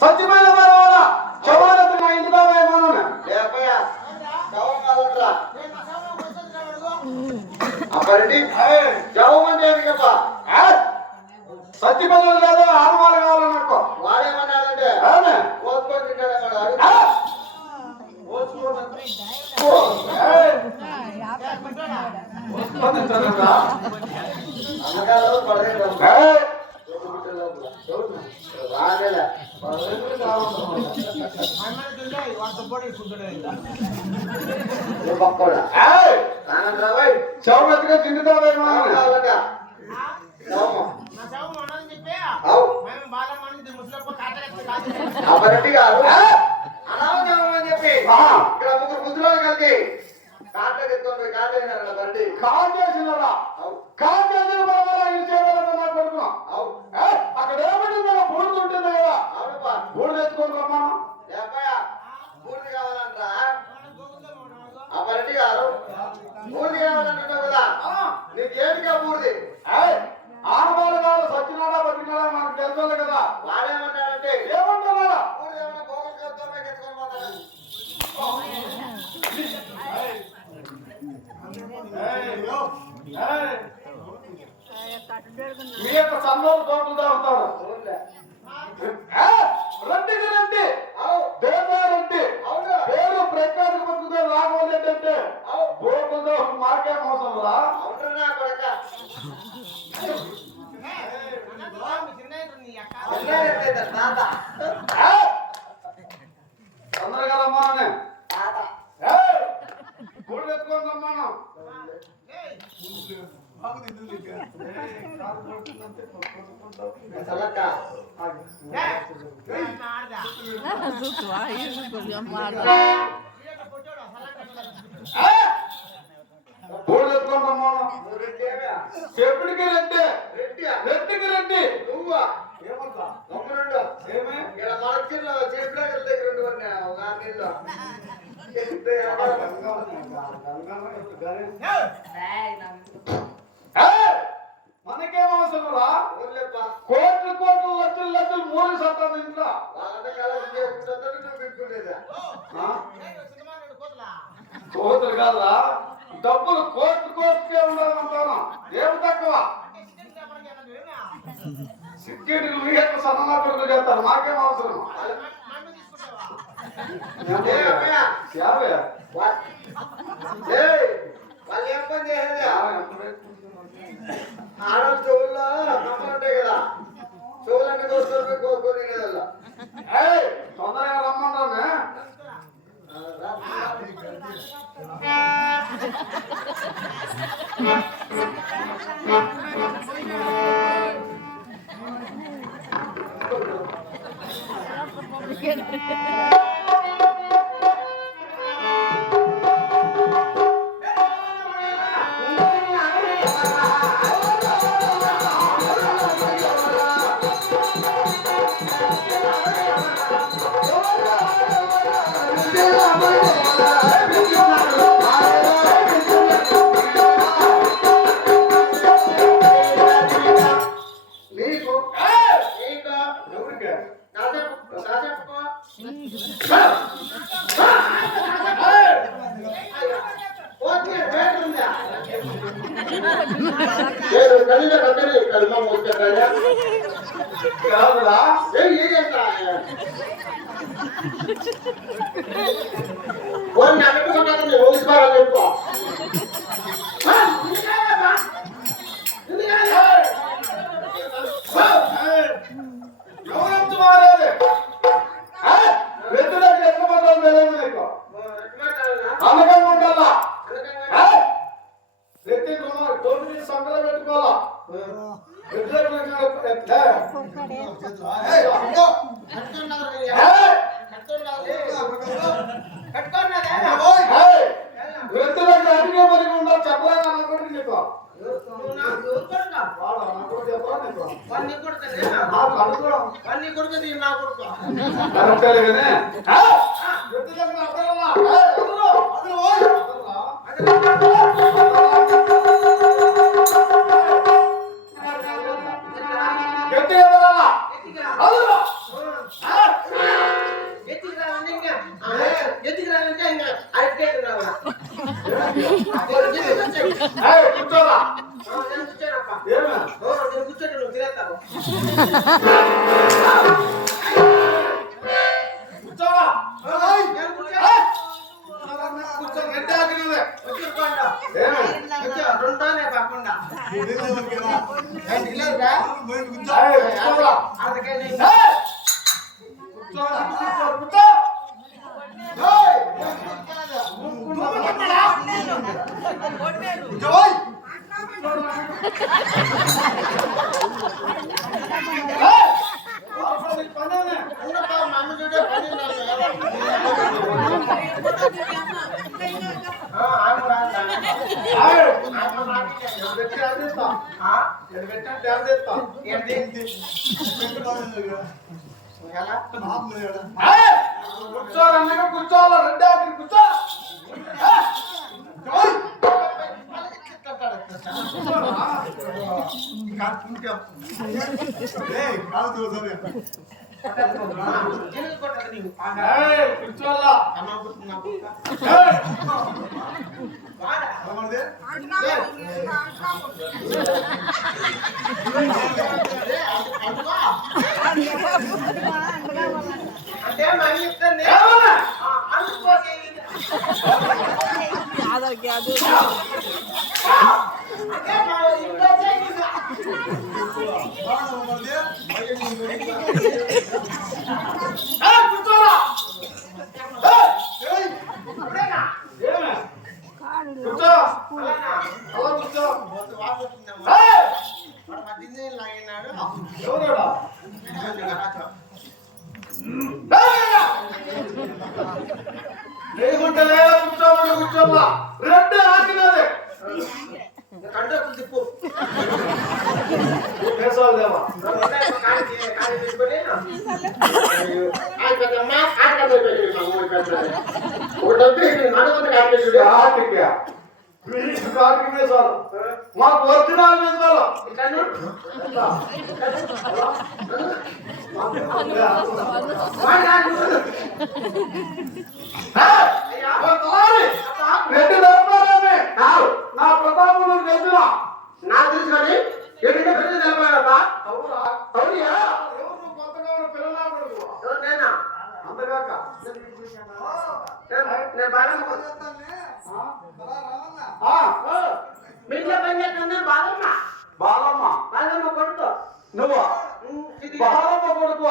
సత్యమైన చవాలత నా ఇంటి బాబేమోను సత్యమైన లేదు ఆనవాళ్ళు కావాలి నాకు వాడేమన్నాడంటే కోసుకొని తింటాడు చౌరతిగా తింటుతావేమో అమరెడ్డి గారు అనామని చెప్పి ఇక్కడ ముగ్గురు ముద్దులు కలిగి కాంట్రాక్ట్ ఎత్తుకొని కాంట్రాక్ట్ బండి కాంట్రాక్ట్ అక్కడ ఏమంటే బూడిద ఉంటుంది కదా బూడిద ఎత్తుకొని రమ్మను పూర్తి కావాలంటారా అమరెడ్డి గారు పూర్తి కావాలంటున్నావు కదా నీకేమిగా పూర్తి ఆనవాళ్ళు కాదు సత్యనాడా బతికినాడా మనకు తెలుసు కదా వాడేమన్నాడంటే ఏమంటున్నాడా పూర్తి ఏమన్నా పోగొట్టుకొని ఎత్తుకొని పోతాడని మీ యొక్క సంఘం తోపులుగా ఉంటారు రండికి రండి దేవారండి పేరు ప్రఖ్యాతి పడుతుంది రాఘవల్ ఏంటంటే గోకులతో మాకే మోసం రా తొందరగా రమ్మానే గూడు ఎత్తుకొని రమ్మాను గూడు ఎత్తుకొని రమ్మాను చెప్పుడికి రండి రెడ్డికి రండి నువ్వా ఏమంటా నమ్మరుండు ఏమే ఇక్కడ మార్కెట్లో చెప్పుల దగ్గర ఒక నీళ్ళు మనకేం అవసరం రా కోట్లు కోట్లు లక్షలు లక్షలు మూడు సత్తాను ఇంట్లో కోతులు కాదురా డబ్బులు కోట్లు కోట్లకే ఉండాలంటాను ఏమి తక్కువ సిక్కేటి సన్నగా కొడుకు చేస్తారు మాకేం అవసరం వాళ్ళు ఏం పని చేసేది ఆడవాళ్ళు చెవుల్లో నమ్మలు ఉంటాయి కదా చెవులన్నీ కోసుకొని కోసుకొని తినేదల్లా తొందరగా రమ్మంటానే కూర్చోవా ఏయ్, నేను కూర్చో. కూర్చో రెడ్డి ఆగినదే కూర్చోకుండా. ఏమి కూర్చో, రెండోనే కాకుండా. ఏంటి, లేదురా? కూర్చోవా అందుకే నేను కూర్చోవా కూర్చో ఏయ్, జోయ్ పనేనే ఉన్నప్పా, మా అమ్మ చూడే పని నాకు ఏదో. ఆమె రాదా? ఆమె రాకితే పెట్టి అందిస్తా ఆ? నేను పెట్టి అందిస్తా ఏంటి? ఎలా? కూర్చోరన్నగా కూర్చోవాలా రెడ్డి ఆగి కూర్చో జోయ్ గిన్నెలు కొట్టదు నీవు. కూర్చోవాలా అమ్మ పుట్టిన పుట్ట. ఏయ్! వాడా? అంటే మనం చెప్తాను ఏమన్నా? అందుకోసం అంటే మా ఇంట్లో కూర్చోరా ఏయ్, అప్పుడేనా? ఏమే కూర్చో అలానా? అలా కూర్చో మొత్తం వాపు వచ్చిందమ్మా. ఏయ్! వాడు మా దిన్నేలు లాగినాడు. ఎవరోడా ఇదిగోండి గరాచో. లేకుంటే లేదా కూర్చోమని కూర్చోమ్మా రెడ్డి ఆగినది కంట్రోల్ తిప్పు. దేశాలు దేవా కాడి పెట్టుకొని ఆయన పెద్దమ్మ కాడి కథ పెట్టింది మా ఊరి పెద్ద. ఒకటంటే నడుకుంటే కాడి పెట్టుడు. కార్కి మీసాలు మాకు ఒరిజినల్ మీసాలు ఇట్లాను రెడ్డి దొరకాలేమే నా ప్రతాపం తెలిసిన నాకు తెలుసు కానీ ఏంటంటే పెద్ద నిలబడాలబ్బా. అవునా అవునియా? ఎవరు కొత్తగా ఉన్న పిల్లలా కొడుకు ఎవరు నేనా? అంతగాక నేను బాగా మీ ఇంట్లో పని చేస్తున్నా బాగమ్మ. బాలమ్మ బాగమ్మ కొడుకు. నువ్వు బాలమ్మ కొడుకు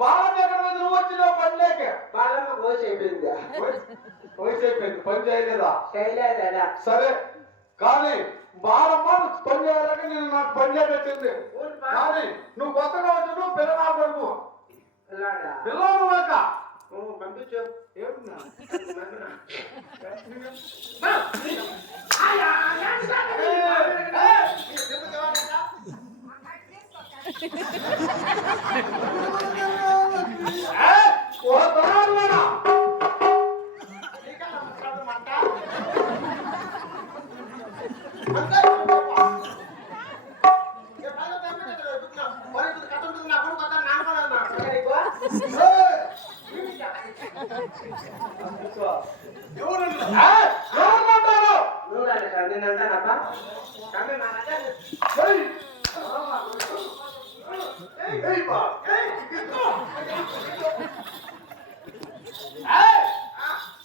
బాలమ్మ ఎక్కడ మీద నువ్వు వచ్చినావు పని లేక బాగమ్మ కోసి అయిపోయింది. వయసు అయిపోయింది పని చేయలేదా చేయలేదా? సరే కానీ బాలమ్మ పని చేయాలని నేను నాకు పని చేయబెట్టింది కానీ నువ్వు కొత్తగా వచ్చి నువ్వు పిల్లనా కొడుకు పిల్లాడా? పిల్లలు లేక పంపించు. ఏమిన్నా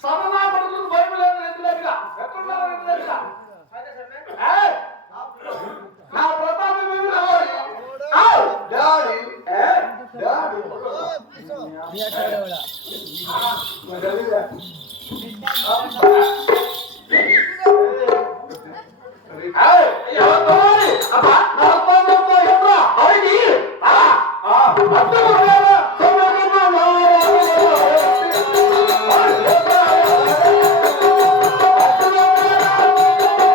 సమాపడుతుంది బైబిల్ రెడ్డిగా ఎక్కడ రెడ్డిగా నా ప్రతాపం ఏమి రావాలి డాడీ డాడీ అబ్బా